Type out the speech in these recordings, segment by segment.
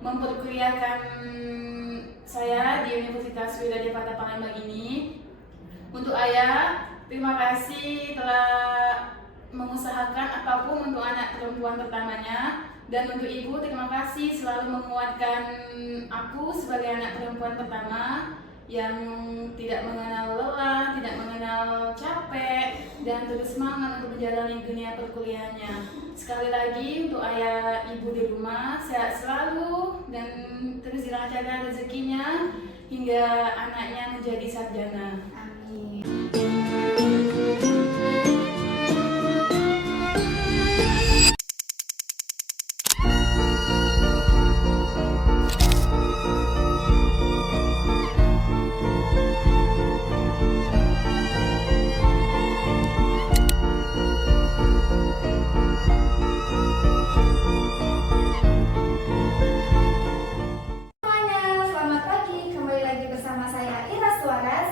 memperkuliahkan saya di Universitas Widya Djapata Palembang ini. Untuk ayah, terima kasih telah mengusahakan apapun untuk anak perempuan pertamanya. Dan untuk ibu, terima kasih selalu menguatkan aku sebagai anak perempuan pertama yang tidak mengenal lelah, tidak mengenal capek, dan terus semangat untuk menjalani dunia perkuliahannya. Sekali lagi untuk ayah ibu di rumah, sehat selalu dan terus dilancarkan rezekinya hingga anaknya menjadi sarjana. Amin.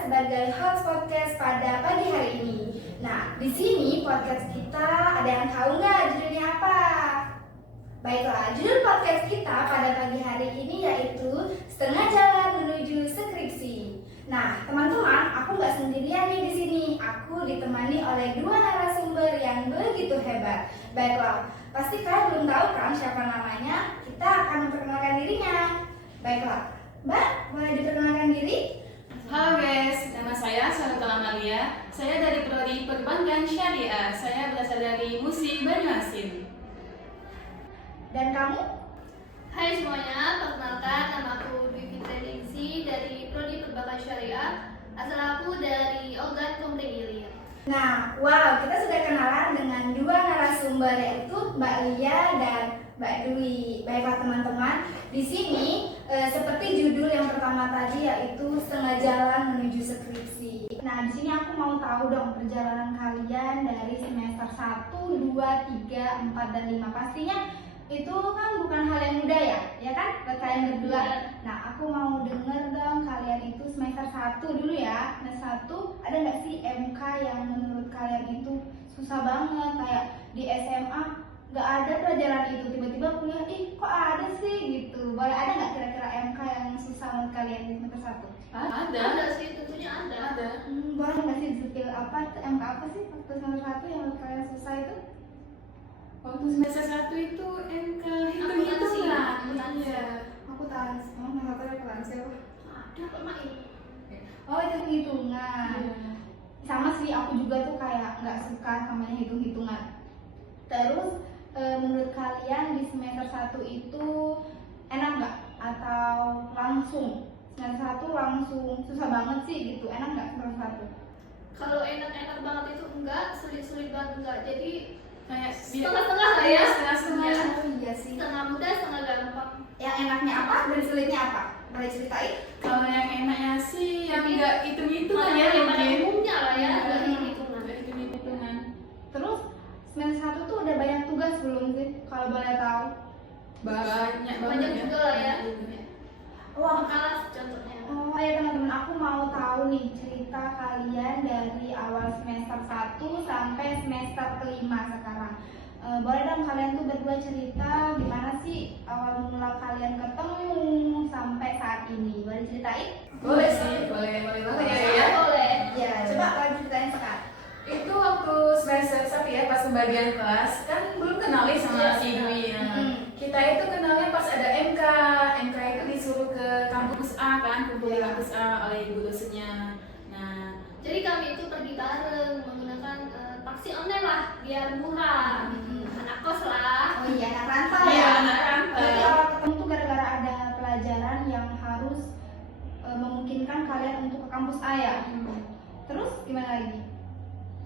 Sebagai host podcast pada pagi hari ini. Nah, di sini podcast kita ada yang tahu nggak judulnya apa? Baiklah, judul podcast kita pada pagi hari ini yaitu Setengah Jalan Menuju Skripsi. Nah, teman-teman, aku nggak sendirian nih di sini. Aku ditemani oleh dua narasumber yang begitu hebat. Baiklah, pasti kalian belum tahu kan siapa namanya? Kita akan memperkenalkan dirinya. Baiklah, Mbak, boleh diperkenalkan diri? Halo guys, nama saya Sanutala Amalia. Saya dari Prodi Perbankan Syariah. Saya berasal dari Musi, Banyuasin. Dan kamu? Hai semuanya, perkenalkan nama aku Dwi Fitri dari Prodi Perbankan Syariah. Asal aku dari Ogan Komering Ilir. Nah, wow, kita sudah kenalan dengan dua narasumber yaitu Mbak Lia dan Mbak Dwi. Baiklah teman-teman, di sini seperti judul yang pertama tadi yaitu Setengah Jalan Menuju Skripsi. Nah, di sini aku mau tahu dong perjalanan kalian dari semester 1, 2, 3, 4, dan 5. Pastinya itu kan bukan hal yang mudah ya kan? Buat kalian berdua. Nah, aku mau denger dong kalian itu semester 1 dulu ya. Semester 1 ada nggak sih MK yang menurut kalian itu susah banget? Kayak di SMA nggak ada pelajaran itu, tiba-tiba kuliah, kok ada sih gitu. Boleh ada nggak kira-kira MK yang susah menurut kalian di semester 1? Ada sih, tentunya ada. Boleh nggak sih detail apa MK apa sih waktu semester 1 yang menurut kalian susah itu? Waktu semester 1 itu MK hitung-hitungan. Iya. Aku tahu, emang nggak tahu akuntansi apa? Ada kok Mak ini. Oh, itu hitungan. Sama sih, aku juga tuh kayak nggak suka sama hitung-hitungan. Terus menurut kalian di semester 1 itu enak nggak? Atau langsung? Semester 1 langsung susah banget sih gitu, enak nggak semester 1? Kalau enak-enak banget itu enggak, sulit-sulit banget enggak. Jadi Kayak setengah-setengah lah ya. Setengah-setengah. Oh iya sih. Setengah mudah, setengah gampang. Yang enaknya apa dan sulitnya apa? Boleh ceritain? Kalau yang enaknya sih yang nggak hitung-hitungan ya Pada mungkin. umumnya lah ya, Hmm. nggak hitung-hitungan. Nggak hitung-hitungan. Terus semester 1 tuh udah banyak tugas belum sih? Kalau boleh tahu? Banyak juga lah ya. Wah, Makalah contohnya. oh ya teman-teman, aku mau tahu nih cerita kalian dari awal semester 1 sampai semester kelima sekarang. Boleh dong kalian tuh berdua cerita gimana sih awal mula kalian ketemu sampai saat ini? Boleh ceritain? Boleh sih, boleh banget ya. Boleh. Ya, coba kalian ceritain sekarang. Itu waktu semester 1 ya, pas pembagian kelas kan belum kenal nih sama si Dwi. Kita itu kenalnya pas ada MK. MK itu disuruh ke kampus A kan, kumpul di kampus A oleh ibu dosennya. Nah, Jadi kami itu pergi bareng menggunakan taksi online lah biar murah. Anak kos lah. Oh iya, anak rantau iya, ya. anak rantau. Berarti awal ketemu tuh gara-gara ada pelajaran yang harus memungkinkan kalian untuk ke kampus A ya. Terus gimana lagi?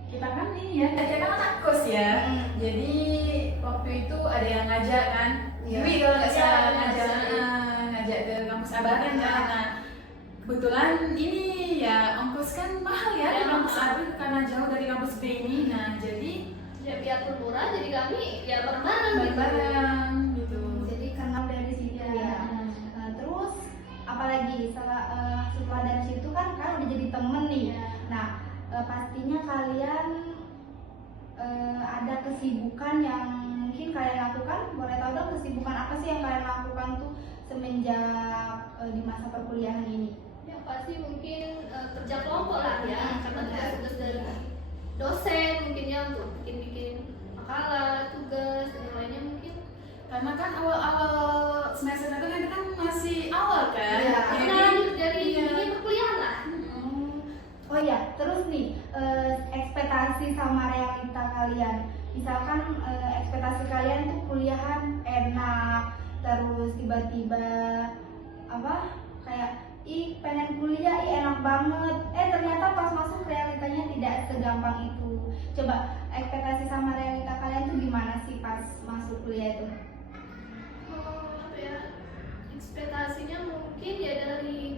Kita kan ini ya, kita kan anak kos ya. Jadi waktu itu ada yang ngajak kan, Dwi kalau nggak salah ngajak ke kampus Abadan kan. Nah, kebetulan ini ya ongkos kan mahal ya di kampus A karena jauh dari kampus B ini. Nah, jadi Ya biarpun murah, jadi kami ya bareng-bareng bareng gitu. Jadi kenal dari situ ya. Terus apalagi setelah dari situ kan udah jadi temen nih. Nah, pastinya kalian ada kesibukan yang mungkin kalian lakukan. Boleh tahu dong kesibukan apa sih yang kalian lakukan tuh semenjak di masa perkuliahan ini? Ya pasti mungkin kerja kelompok lah ya, karena Benar. tugas-tugas dari dosen mungkin ya untuk bikin-bikin makalah, tugas dan yang lainnya mungkin. Karena kan awal-awal semester itu kan masih awal kan. Iya. Jadi, Lanjut dari iya. ini perkuliahan lah. Oh iya, terus nih ekspektasi sama realita kalian. Misalkan ekspektasi kalian tuh kuliahan enak, terus tiba-tiba kayak pengen kuliah, enak banget. Ternyata pas masuk realitanya tidak segampang itu. Coba ekspektasi sama realita kalian tuh gimana sih pas masuk kuliah itu? Apa ya, ekspektasinya mungkin ya dari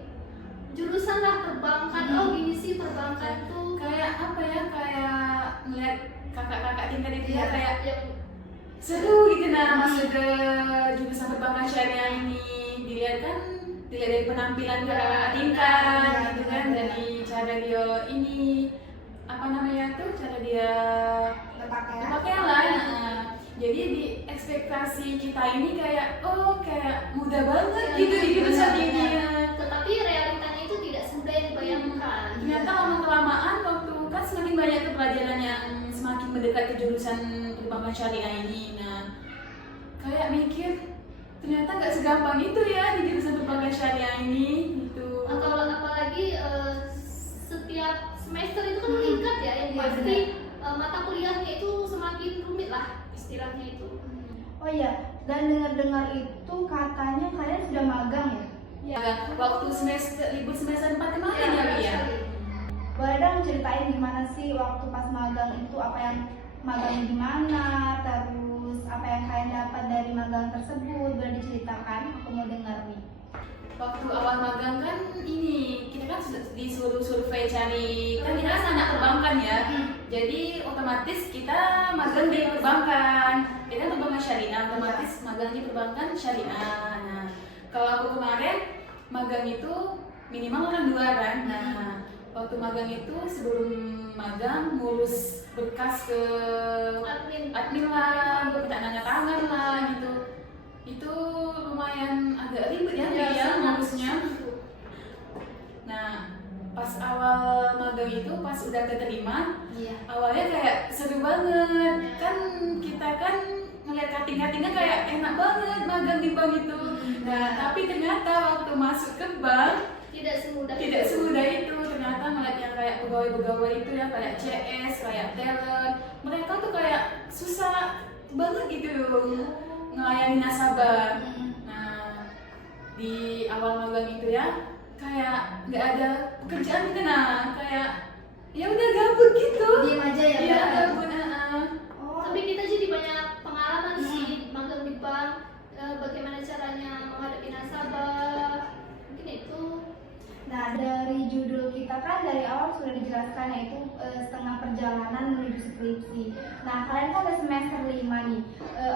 jurusan lah, perbankan. Oh gini sih perbankan tuh kayak apa ya, kayak ngeliat kakak-kakak tingkat itu Iya. ya kayak yang seru gitu masuk ke jurusan perbankan syariah ini. Dilihat dari penampilan kakak-kakak tingkat Iya, gitu kan, benar. dari cara dia ini apa namanya tuh, cara dia berpakaian lah. Nah, jadi di ekspektasi kita ini kayak kayak mudah banget Iya, gitu di jurusan benar, ini ya. tetapi realitanya itu tidak semudah yang dibayangkan. Ternyata lama kelamaan waktu kan semakin banyak tuh pelajaran yang semakin mendekat ke jurusan perbankan syariah ini. Nah, kayak mikir ternyata nggak segampang itu ya di jurusan perbankan syariah ini gitu. Atau apalagi setiap semester itu kan meningkat ya, yang Iya, pasti mata kuliahnya itu semakin rumit lah istilahnya itu. Oh iya, dan dengar-dengar itu katanya kalian sudah magang ya? Ya, waktu libur semester 4 kemarin ya, Bi, ya. Boleh dong ceritain gimana sih waktu pas magang itu, apa yang magang di mana, terus apa yang kalian dapat dari magang tersebut, boleh diceritakan? Aku mau dengar nih. Waktu awal magang kan ini kita kan sudah disuruh survei cari, kan kita kan anak perbankan ya. Jadi otomatis kita magang di perbankan. Kita perbankan syariah, otomatis magang di perbankan syariah. Nah, kalau aku kemarin magang itu minimal orang 2 kan. Nah, waktu magang itu sebelum magang ngurus berkas ke admin lah, gue minta tanda tangan lah gitu. Itu lumayan agak ribet ya, ya ngurusnya. Nah, pas awal magang itu, pas udah keterima, awalnya kayak seru banget. Kan kita kan ngeliat cutting-cuttingnya kayak enak banget magang di bank itu. Nah, tapi ternyata waktu masuk ke bank Tidak semudah itu. Ternyata ngeliat yang kayak pegawai-pegawai itu ya, kayak CS, kayak teller, mereka tuh kayak susah banget gitu ngelayani nasabah. Nah, di awal magang itu ya kayak nggak ada pekerjaan gitu, nah kayak ya udah gabut gitu. Diam aja ya, Iya, Mbak? gabut. Tapi kita jadi banyak pengalaman sih magang di bank, bagaimana caranya menghadapi nasabah, mungkin itu. Nah, dari judul kita kan dari awal sudah dijelaskan, yaitu setengah perjalanan menuju skripsi. Nah, kalian kan udah semester 5 nih,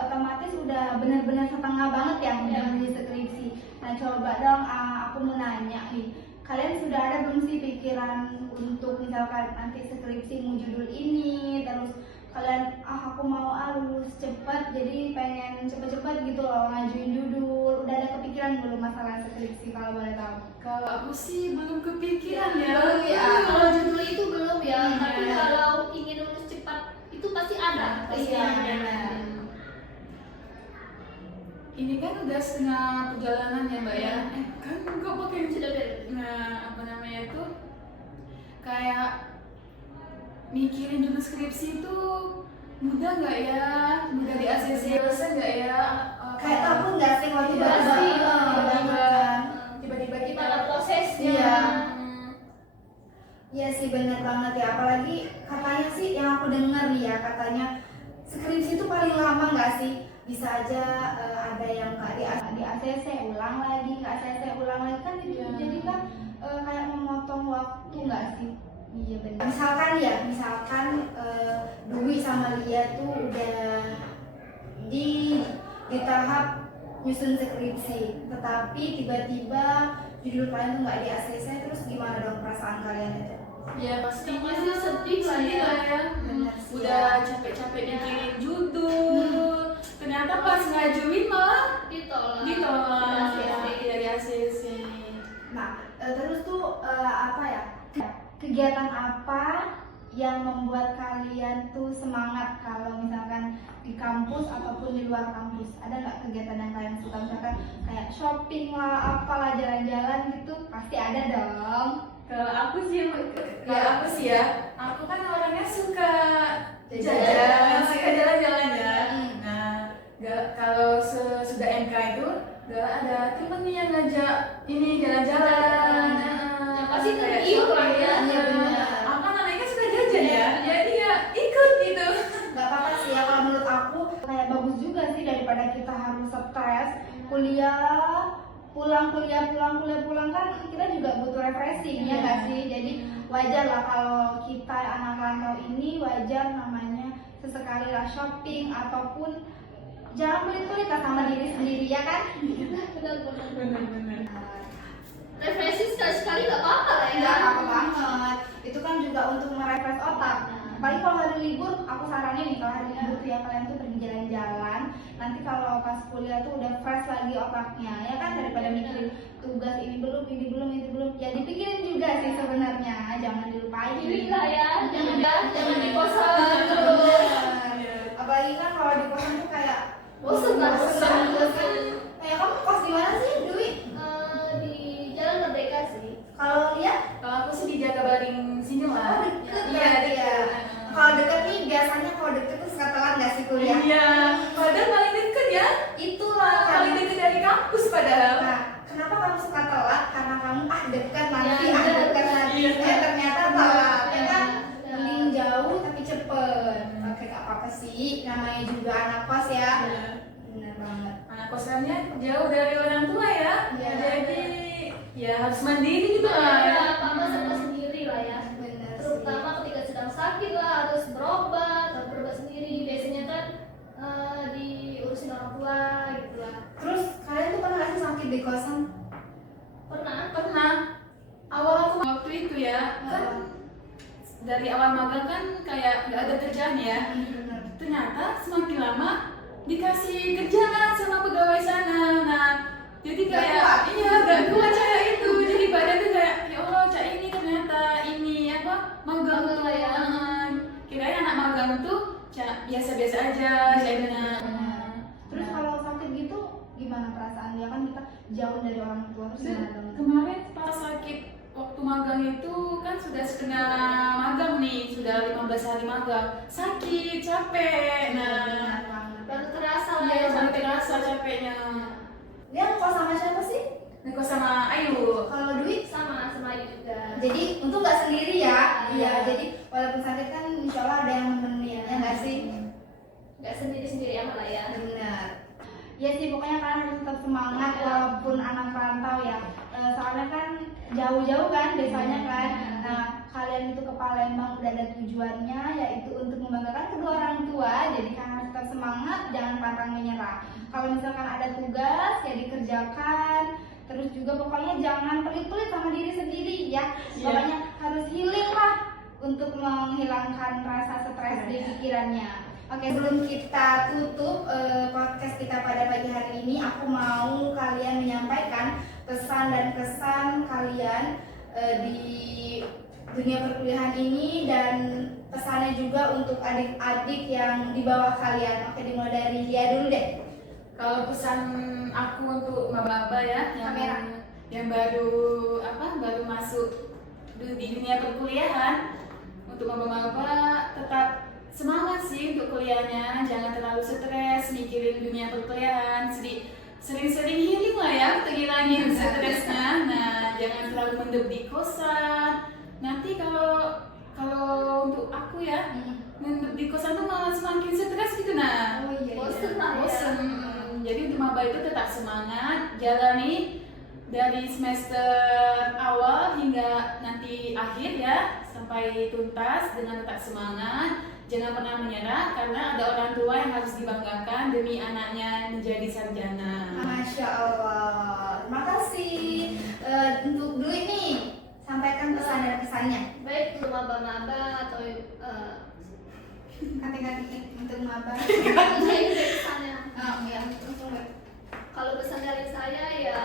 otomatis udah benar-benar setengah banget ya menuju skripsi. Nah, coba dong aku mau nanya nih, kalian sudah ada belum sih pikiran untuk misalkan nanti skripsi mau judul ini, terus kalian aku mau lulus cepat, jadi pengen cepet-cepet gitu loh ngajuin judul. Udah ada kepikiran belum masalah skripsi, kalau boleh tahu? Kalau aku sih belum kepikiran ya. Belum ya. Kalau judul itu belum ya, Iya. tapi kalau ingin lulus cepat itu pasti ada. Iya, benar. Ini kan udah setengah perjalanan ya, Mbak ya. Kan kok pakai Sudah beres. Nah, apa namanya itu kayak mikirin judul skripsi itu mudah nggak ya? Mudah di ACC selesai nggak ya? Kayak takut nggak sih waktu Iya baru sih, tiba-tiba kita Gimana prosesnya? Iya. Iya sih, bener banget ya. Apalagi katanya sih yang aku dengar nih ya, katanya skripsi itu paling lama nggak sih? Bisa aja ada yang nggak di ACC ulang lagi, nggak ACC ulang lagi, kan itu Iya. jadi kan kayak memotong waktu nggak sih? Iya benar. Misalkan Dwi sama Lia tuh udah di tahap nyusun skripsi, tetapi tiba-tiba judul kalian tuh nggak di ACC, terus gimana dong perasaan kalian itu? Ya pastinya Pasti sedih lah ya. Hmm, Benar sih, udah ya. capek-capek mikirin judul, ternyata pas ngajuin malah Ditolak. ditolak. Tidak ACC. sih. Nah, terus tuh apa ya? Kegiatan apa yang membuat kalian tuh semangat kalau misalkan di kampus ataupun di luar kampus? Ada nggak kegiatan yang kalian suka, misalkan kayak shopping lah, apalah, jalan-jalan gitu? Pasti ada dong. Kalau aku sih ya, aku kan orangnya suka Jalan. jalan, suka jalan-jalan ya. Hmm. Nah, kalau sudah MK itu gak ada temen nih yang ngajak ini jalan-jalan. Ya, pasti Kayak ikut shopping. ya. Iya, benar. Aku kan anaknya suka jajan ya, jadi ya ikut gitu. Gak apa-apa sih ya, kalau menurut aku kayak bagus juga sih daripada kita harus stres kuliah, pulang kan kita juga butuh refreshing ya nggak sih? Jadi wajar lah kalau kita anak rantau ini, wajar namanya sesekali lah shopping ataupun jangan pelit-pelit lah sama diri sendiri ya kan? Bener-bener. Refreshing sekali-sekali nggak apa-apa lah ya. Nggak apa-apa banget, itu kan juga untuk merefresh otak. Paling kalau hari libur, aku saranin nih kalau hari libur tuh ya kalian tuh pergi jalan-jalan. Nanti kalau pas kuliah tuh udah fresh lagi otaknya, ya kan, daripada mikirin tugas ini belum. Ya dipikirin juga sih sebenarnya, jangan dilupain. Ini lah ya, jangan di kosan terus. Apalagi kan kalau di kosan tuh kayak Bosen. Kayak kamu kos di mana sih, Dwi? Di Jalan Merdeka sih. Kalau lihat Kalau aku sih di Jagabaring sini lah. deket Iya, berarti ya. deket. Kalau deket nih biasanya kalau deket tuh suka telat nggak sih kuliah? Iya, padahal paling deket ya. Itulah Paling kan. deket dari kampus padahal. Nah, kenapa kamu suka telat? Karena kamu dekat nanti, Ya, dekat nanti. iya. Ternyata telat, ya kan? Ya. Mending jauh tapi cepet. Oke, gak apa-apa sih. Namanya juga anak kos ya. Iya. Bener banget. Anak kosannya jauh dari orang tua ya. Iya. Jadi ya harus mandiri gitu Ya, lah. apa-apa serba sendiri lah ya. Bener sih. Terutama ketika sedang sakit lah, harus berobat sendiri. Biasanya kan diurusin orang tua gitu lah. Terus kalian tuh pernah gak sih sakit di kosan? Pernah. Awal aku waktu itu ya, kan dari awal magang kan kayak gak ada kerjaan ya. Bener. Ternyata semakin lama dikasih kerjaan sama pegawai sana. Nah, jadi Gak kayak kuat. iya gak kuat saya itu. Jadi badan tuh kayak ya Allah, Cak ini ternyata ini apa magang tuh Magang ya. Kirain anak magang tuh Cak biasa-biasa aja jadinya. Terus kalau sakit gitu gimana perasaan dia, kan kita jauh dari orang tua, terus gimana dong? Kemarin pas sakit waktu magang itu kan sudah setengah magang nih, sudah 15 hari magang. Sakit, capek. Nah, Bener banget. Baru terasa lah iya ya baru sampai terasa capeknya. Dia kos sama siapa sih? Ngekos sama Ayu. Kalau Dwi? sama Ayu juga. Jadi untung nggak sendiri ya. Iya. Iya. Jadi walaupun sakit kan insya Allah ada yang nemenin ya nggak sih? Nggak sendiri-sendiri amat lah ya. Benar. Ya sih, pokoknya kalian harus tetap semangat walaupun anak rantau ya. Soalnya kan jauh-jauh kan desanya kan. Nah, kalian itu ke Palembang udah ada tujuannya, yaitu untuk membanggakan kedua orang tua. Jadi kalian harus tetap semangat, jangan pantang menyerah. Kalau misalkan ada tugas ya dikerjakan. Terus juga pokoknya jangan pelit-pelit sama diri sendiri ya. Iya. Pokoknya harus healing lah untuk menghilangkan rasa stres di pikirannya. Oke, sebelum kita tutup podcast kita pada pagi hari ini, aku mau kalian menyampaikan pesan dan kesan kalian di dunia perkuliahan ini, dan pesannya juga untuk adik-adik yang di bawah kalian. Oke, dimulai dari Lia dulu deh. Kalau pesan aku untuk maba-maba ya yang baru masuk di dunia perkuliahan, untuk maba-maba tetap semangat sih untuk kuliahnya, jangan terlalu stres mikirin dunia perkuliahan, sering-sering healing lah ya, kita ngilangin stresnya. Nah, jangan terlalu mendem di kosan. Nanti kalau untuk aku ya, mendem di kosan tuh malah semakin stres gitu. Nah, Oh iya. Bosen lah ya. bosen. Jadi untuk maba itu tetap semangat, jalani dari semester awal hingga nanti akhir ya, sampai tuntas dengan tetap semangat. Jangan pernah menyerah, karena ada orang tua yang harus dibanggakan demi anaknya menjadi sarjana. Masya Allah. Terima kasih. Untuk Dwi nih, sampaikan pesan dan kesannya. Baik untuk maba-maba atau Kata-kata untuk maba. kesannya. Oh iya, langsung Dwi. Kalau pesan dari saya ya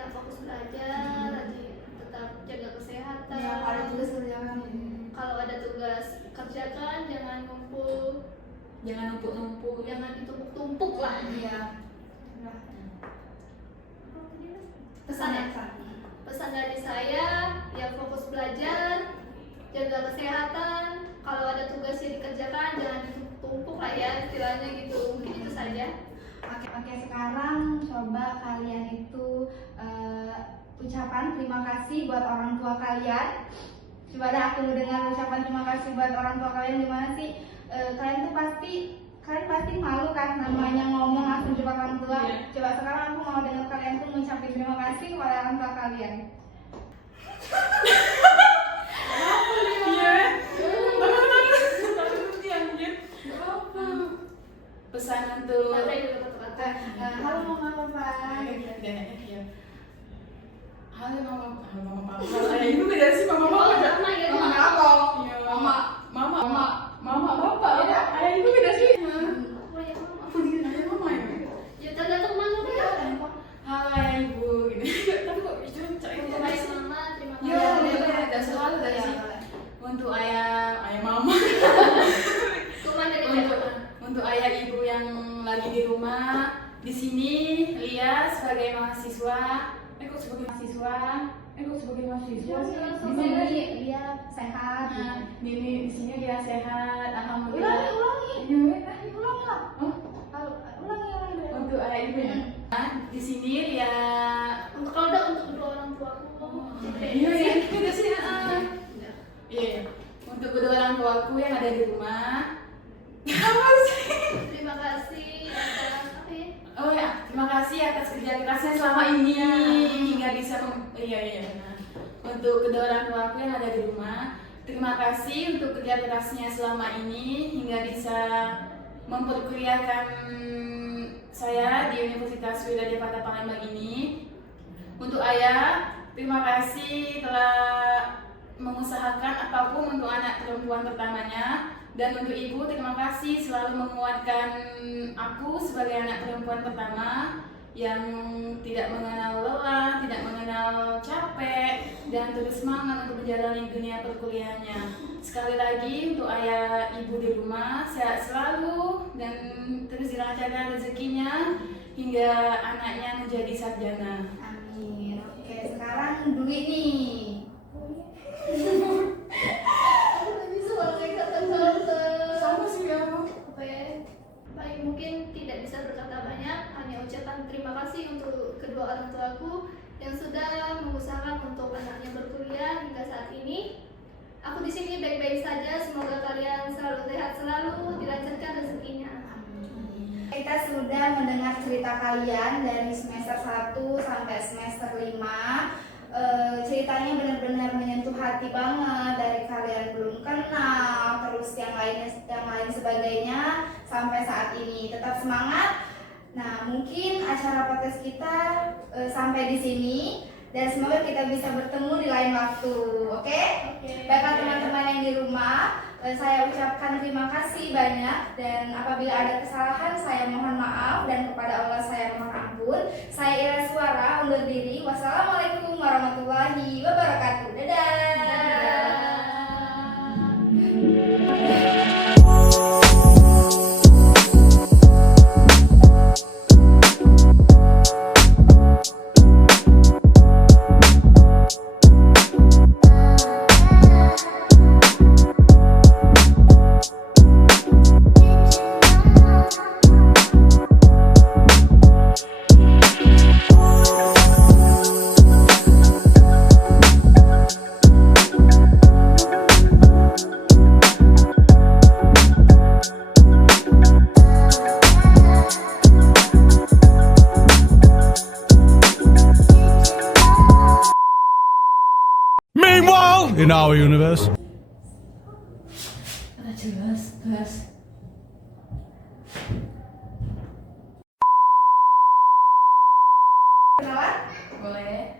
enak fokus belajar, rajin tetap jaga kesehatan. Ya, ada tugas kerjakan. Kalau ada tugas kerjakan, jangan ngumpul, Jangan numpuk-numpuk. jangan ditumpuk-tumpuk lah. Iya. Pesan ya? Pesan dari saya, ya fokus belajar, jaga kesehatan. Kalau ada tugas yang dikerjakan, jangan ditumpuk lah ya, istilahnya gitu. Mungkin itu saja. Oke, sekarang coba kalian itu ucapan terima kasih buat orang tua kalian. Coba dah aku dengar ucapan terima kasih buat orang tua kalian. Gimana sih? Kalian pasti malu kan namanya ngomong langsung depan orang tua. Iya. Coba sekarang aku mau dengar kalian tuh mengucapkan terima kasih kepada orang tua kalian. Iya. Apa? Pesan untuk Ada juga kata-kata. Halo mama papa. Halo mama papa. Halo ibu beda sih mama papa. Mama ya, Mama mama. apa? Iya. Mama. Mama papa. Ayah ibu beda sih. Oh ya, mama. Apa dia ayah mama ya? Ya tergantung mana ya. Halo ayah ibu gini. Tapi kok itu cari Untuk ayah mama, terima kasih. Ya, dan selalu dari sih. Untuk ayah mama. Cuma dari Untuk ayah ibu yang lagi di rumah, di sini Lia sebagai mahasiswa. Kok sebagai mahasiswa? Di sini Dia sehat. di sini dia sehat, alhamdulillah. Ulangi. Iya, Ulangi lah. oh, Ulangi. untuk ayah ibu ya. Di sini Lia. untuk kalau udah untuk kedua orang tuaku. Iya, kita sih. Iya. Untuk kedua orang tuaku yang ada di rumah. Apa sih? Terima kasih atas apa ya? Oh ya, terima kasih atas kerja kerasnya selama ini hingga bisa benar. Untuk kedua orang tuaku yang ada di rumah, terima kasih untuk kerja kerasnya selama ini hingga bisa memperkuliahkan saya di Universitas Widadjapata Palembang ini. Untuk ayah, terima kasih telah mengusahakan apapun untuk anak perempuan pertamanya. Dan untuk ibu, terima kasih selalu menguatkan aku sebagai anak perempuan pertama yang tidak mengenal lelah, tidak mengenal capek, dan terus semangat untuk menjalani dunia perkuliahannya. Sekali lagi untuk ayah ibu di rumah, sehat selalu dan terus dilancarkan rezekinya hingga anaknya menjadi sarjana. Amin. Oke, sekarang Dwi nih. Aku nggak bisa pakai kata-kata. Sama sih kamu. Apa ya? Baik, mungkin tidak bisa berkata banyak, hanya ucapan terima kasih untuk kedua orang tuaku yang sudah mengusahakan untuk anaknya berkuliah hingga saat ini. Aku di sini baik-baik saja, semoga kalian selalu sehat selalu, dilancarkan rezekinya. Kita sudah mendengar cerita kalian dari semester 1 sampai semester 5. Ceritanya benar-benar menyentuh hati banget, dari kalian belum kenal terus yang lain sebagainya sampai saat ini. Tetap semangat. Nah, mungkin acara podcast kita sampai di sini dan semoga kita bisa bertemu di lain waktu. Oke? Baiklah teman-teman yang di rumah, saya ucapkan terima kasih banyak dan apabila ada kesalahan saya mohon maaf dan kepada Allah saya mohon ampun. Saya Ira Suara undur diri. Wassalamualaikum warahmatullahi wabarakatuh. Dadah. Meanwhile, in our universe. Jelas. Kenalan? Boleh.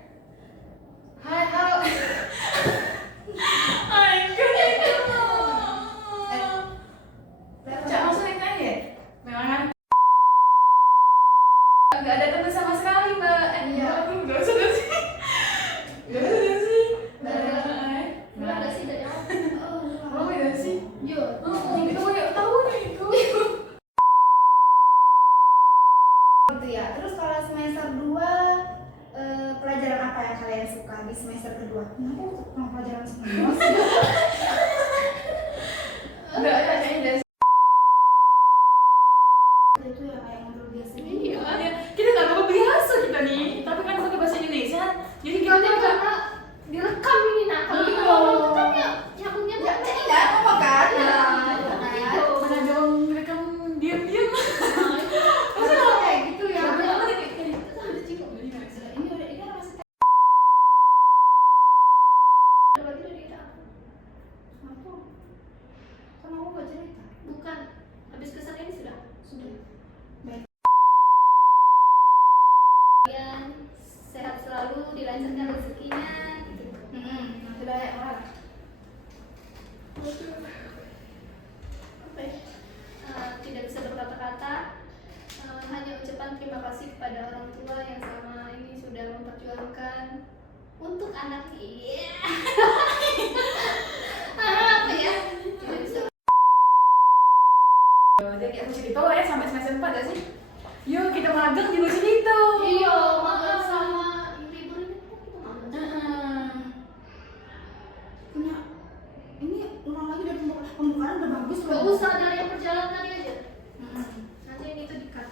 Hai, halo. Hai, kan itu. Cak, maksudnya kan ya? Memang nggak ada teman sama sekali, Mbak. Iya. Nggak usah. pelajaran apa yang kalian suka di semester kedua? Kenapa untuk pelajaran semua sih? Enggak ada kayaknya. Itu ya kayak ngobrol biasa gitu. Iya, ya. Kita nggak apa biasa kita nih, tapi kan pakai bahasa Indonesia, jadi kita karena direkam ini nak. Kalau kita ngomong kan ya nyambungnya Ya, iya, ngomong kan? Ya, Iya, mana dong mereka diam-diam. Masa kalau kayak gitu ya? Ada Ini masih berbagi dari kita. apa? Kan aku gak cerita. Bukan. Habis kesan ini sudah. Sudah. Baik. Kalian sehat selalu, dilancarkan rezekinya. Gitu. Sudah ya, orang. Oke. Tidak bisa berkata-kata. Hanya ucapan terima kasih kepada orang tua yang selama ini sudah memperjuangkan untuk anaknya. Iya. Apa ya? Tidak bisa. jadi aku cerita ya sampai semester 4 gak sih? Yuk kita magang juga cerita. Iya, makan sama libur ini kok kita makan. Punya ini ulang lagi dari pembukaan udah bagus loh. Gak usah dari yang perjalanan tadi aja. Nanti ini tuh di-cut.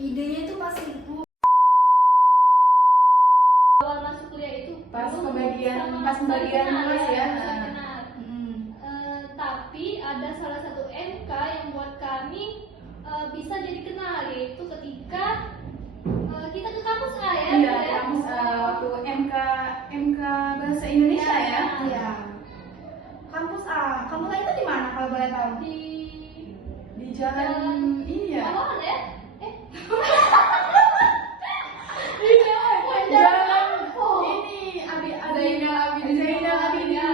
Idenya itu pasti Awal masuk kuliah itu Pas belum pembagian- sama pas pembagian kenal kelas ya. belum kenal. Tapi ada salah satu MK yang buat kami bisa jadi kenal, yaitu ketika kita ke kampus A ya. Iya, kamus waktu MK bahasa Indonesia ya. Iya. Kampus A. Kampus A itu di mana kalau boleh tahu? Di jalan iya. Awal ya? Jalan ini Zainal Abidin. Zainal Abidin.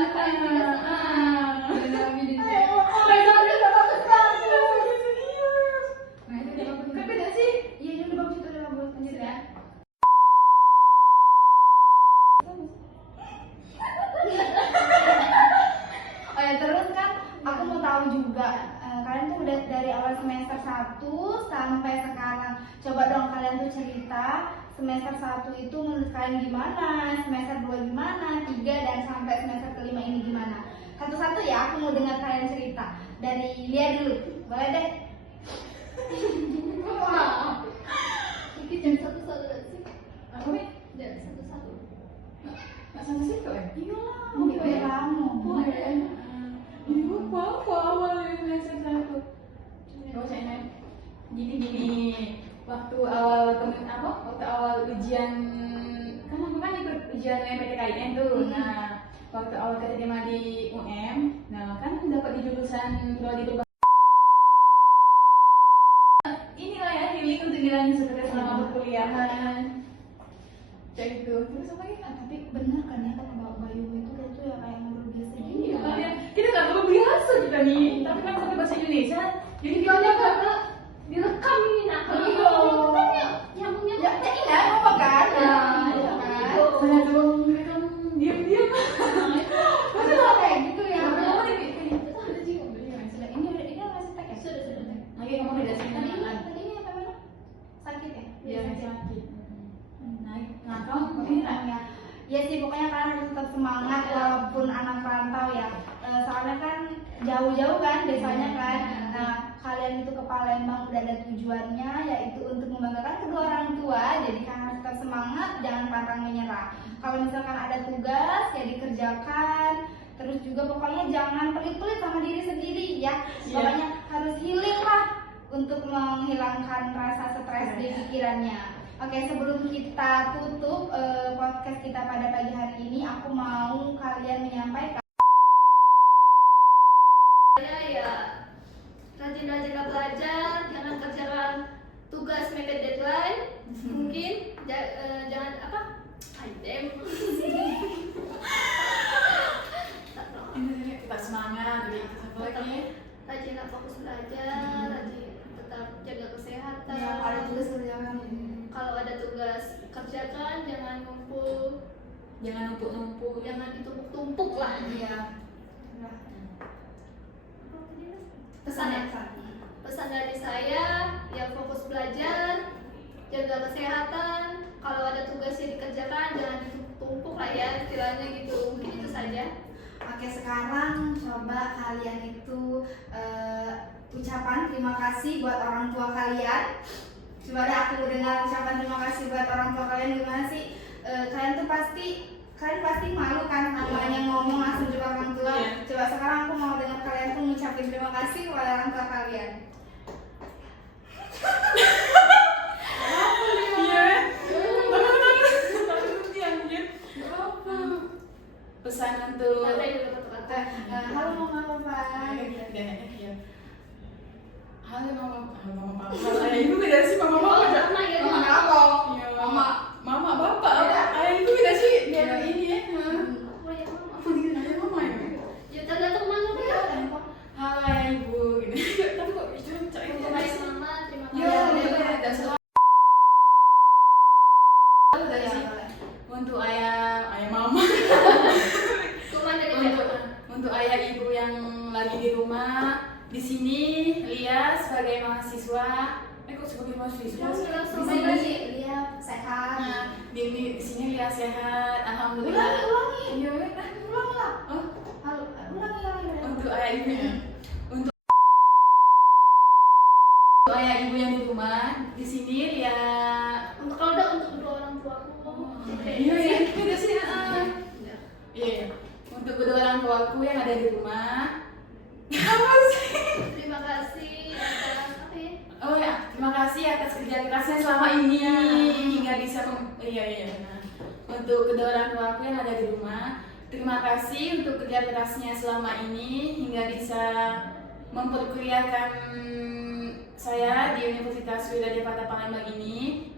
Nah, itu dia bagus. Kan beda sih. Iya, ini udah bagus, itu udah bagus. Lanjut ya. Oh ya, terus kan aku mau tahu juga kalian tuh udah dari awal semester 1 sampai sekarang. Coba dong kalian tuh cerita semester 1 itu menurut kalian gimana, semester 2 gimana, 3 dan sampai semester kelima ini gimana. Satu-satu ya, aku mau dengar kalian cerita. Dari Lia dulu, boleh deh. Mungkin jangan satu-satu sih. Apa nih? Jangan satu-satu. Nggak sama situ ya? Iyalah, Oh, mau kayak kamu. Oh, ada ya. Ini gue apa awal semester 1. Gak usah enak. Gini waktu awal waktu awal ujian kan aku kan ikut ujian MPTKIN tuh. Nah waktu awal keterima di UM, nah kan dapat di jurusan prodi inilah ya healing untuk ngilangin stres selama perkuliahan kayak gitu. Terus apa lagi? Tapi benar kan ya kata Mbak Bayu itu ya kayak ngobrol biasa gini Iya, ya. ya. Kita nggak perlu biasa kita nih, tapi kan pakai bahasa Indonesia, jadi kita Karena direkam ini nak. Kalau Iya. kita ngomong kan ya nyambungnya Ya, iya, ngomong kan? Ya, Iya kan? Saya dong mereka diam-diam. Masa kalau kayak gitu ya? Kenapa nih? Ini masih tag ya? sudah. Lagi ngomong dari sini. Tadi ini apa mana? Sakit ya? Iya, sakit. Nah, kamu Ini ya. Ya sih, pokoknya kalian harus tetap semangat walaupun anak rantau ya. Soalnya kan jauh-jauh kan desanya kan. Nah, kalian itu ke Palembang udah ada tujuannya, yaitu untuk membanggakan kedua orang tua. Jadi kalian harus tetap semangat, jangan pantang menyerah. Kalau misalkan ada tugas ya dikerjakan. Terus juga pokoknya jangan pelit-pelit sama diri sendiri ya. Pokoknya harus healing lah untuk menghilangkan rasa stres di pikirannya. Oke, sebelum kita tutup podcast kita pada pagi hari ini, aku mau kalian menyampaikan. Saya ya rajin-rajinlah belajar, jangan kerjakan tugas mepet deadline. Mungkin jangan apa? Item. ini kita semangat, jadi satu lagi. Rajinlah fokus belajar, rajin tetap jaga kesehatan. kerjakan. Kalau ada tugas kerjakan, jangan ngumpul, Jangan numpuk-numpuk. jangan ditumpuk-tumpuk lah. Iya. pesan ya. Pesan dari saya ya fokus belajar, jaga kesehatan. Kalau ada tugas yang dikerjakan jangan ditumpuk lah ya istilahnya gitu. Mungkin itu saja. Oke, sekarang coba kalian itu ucapan terima kasih buat orang tua kalian. Coba deh aku dengar ucapan terima kasih buat orang tua kalian. Gimana sih? Kalian pasti malu kan namanya ngomong langsung ke orang tua. Iya. Coba sekarang aku mau dengar kalian tuh ngucapin terima kasih kepada orang tua kalian. Iya. Tapi anjir. Apa? Pesan untuk Ada juga kata-kata. Halo mama papa. Iya. Halo mama papa. Halo ayah ibu beda sih mama Oh, papa. sama ya. Mama apa? Iya. Mama. Bapak. Beda. Ayah ibu beda sih. Biar ini ya. Oh ya mama. Ayah mama ya. Ya tergantung mana ya. Halo ayah ibu gitu. Tapi kok itu cari Untuk ayah mama terima kasih. Iya, boleh. dan semua untuk ayah mama, Kuman dari untuk ayah ibu yang lagi di rumah, di sini Lia sebagai mahasiswa, kok sebagai mahasiswa? Langsung Di sini, lagi. Dia sehat. nah, di sini Lia sehat, alhamdulillah. Ulangi. Iya, Ulang lah. oh, Ulangi. untuk ayah ibunya, untuk ayah ibu yang di rumah, di sini Lia. Untuk kalau udah untuk kedua orang tuaku. Iya, beda sih. Iya, untuk kedua orang tuaku yang ada di rumah. Apa sih? Terima kasih atas apa ya? Oh ya, terima kasih atas kerja kerasnya selama ini hingga bisa iya. Nah, untuk kedua orang tuaku yang ada di rumah, terima kasih untuk kerja kerasnya selama ini hingga bisa memperkuliahkan saya di Universitas Widadya Patah Palembang ini.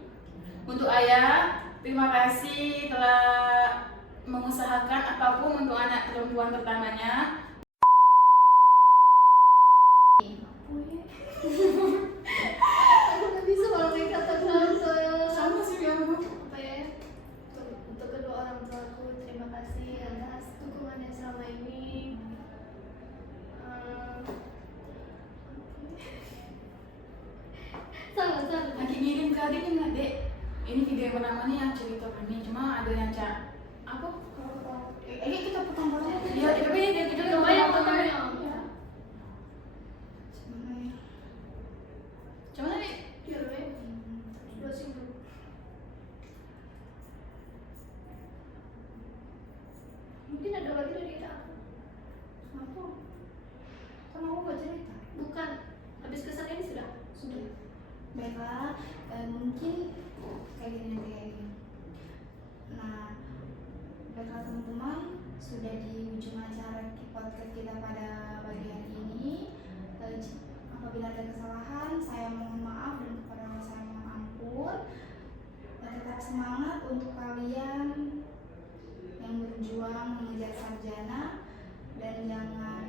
Untuk ayah, terima kasih telah mengusahakan apapun untuk anak perempuan pertamanya. Aku nggak bisa kalau kata-kata. Sama sih yang Apa ya? Untuk kedua orang tuaku terima kasih atas dukungannya selama ini. Salah. lagi ngirim ke adik nggak dek? Ini video yang pertama nih yang cerita kami, cuma ada yang cak apa? Ini kita potong potong. Iya, tapi dia kita Coba yang pertama. Cuma tadi Browsing dulu. Mungkin ada lagi dari aku. Apa? Kan aku gak cerita. Bukan. Habis kesan ini sudah. Baiklah, mungkin kayak gini. Nah, baiklah teman-teman, sudah di ujung acara podcast kita pada pagi hari ini. Apabila ada kesalahan, saya mohon maaf dan kepada Allah saya mohon ampun. Tetap semangat untuk kalian yang berjuang mengejar sarjana dan jangan.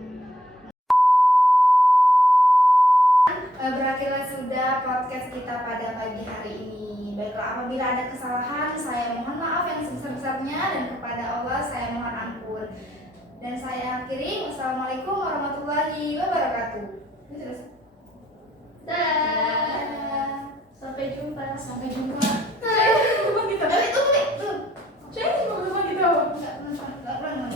Berakhirlah sudah podcast kita pada pagi hari ini. Baiklah, apabila ada kesalahan, saya mohon maaf yang sebesar-besarnya dan kepada Allah saya mohon ampun. Dan saya akhiri, wassalamualaikum warahmatullahi wabarakatuh. Dah. Sampai jumpa. sampai jumpa. Nah, itu kita. Saya mau kita. Enggak pernah.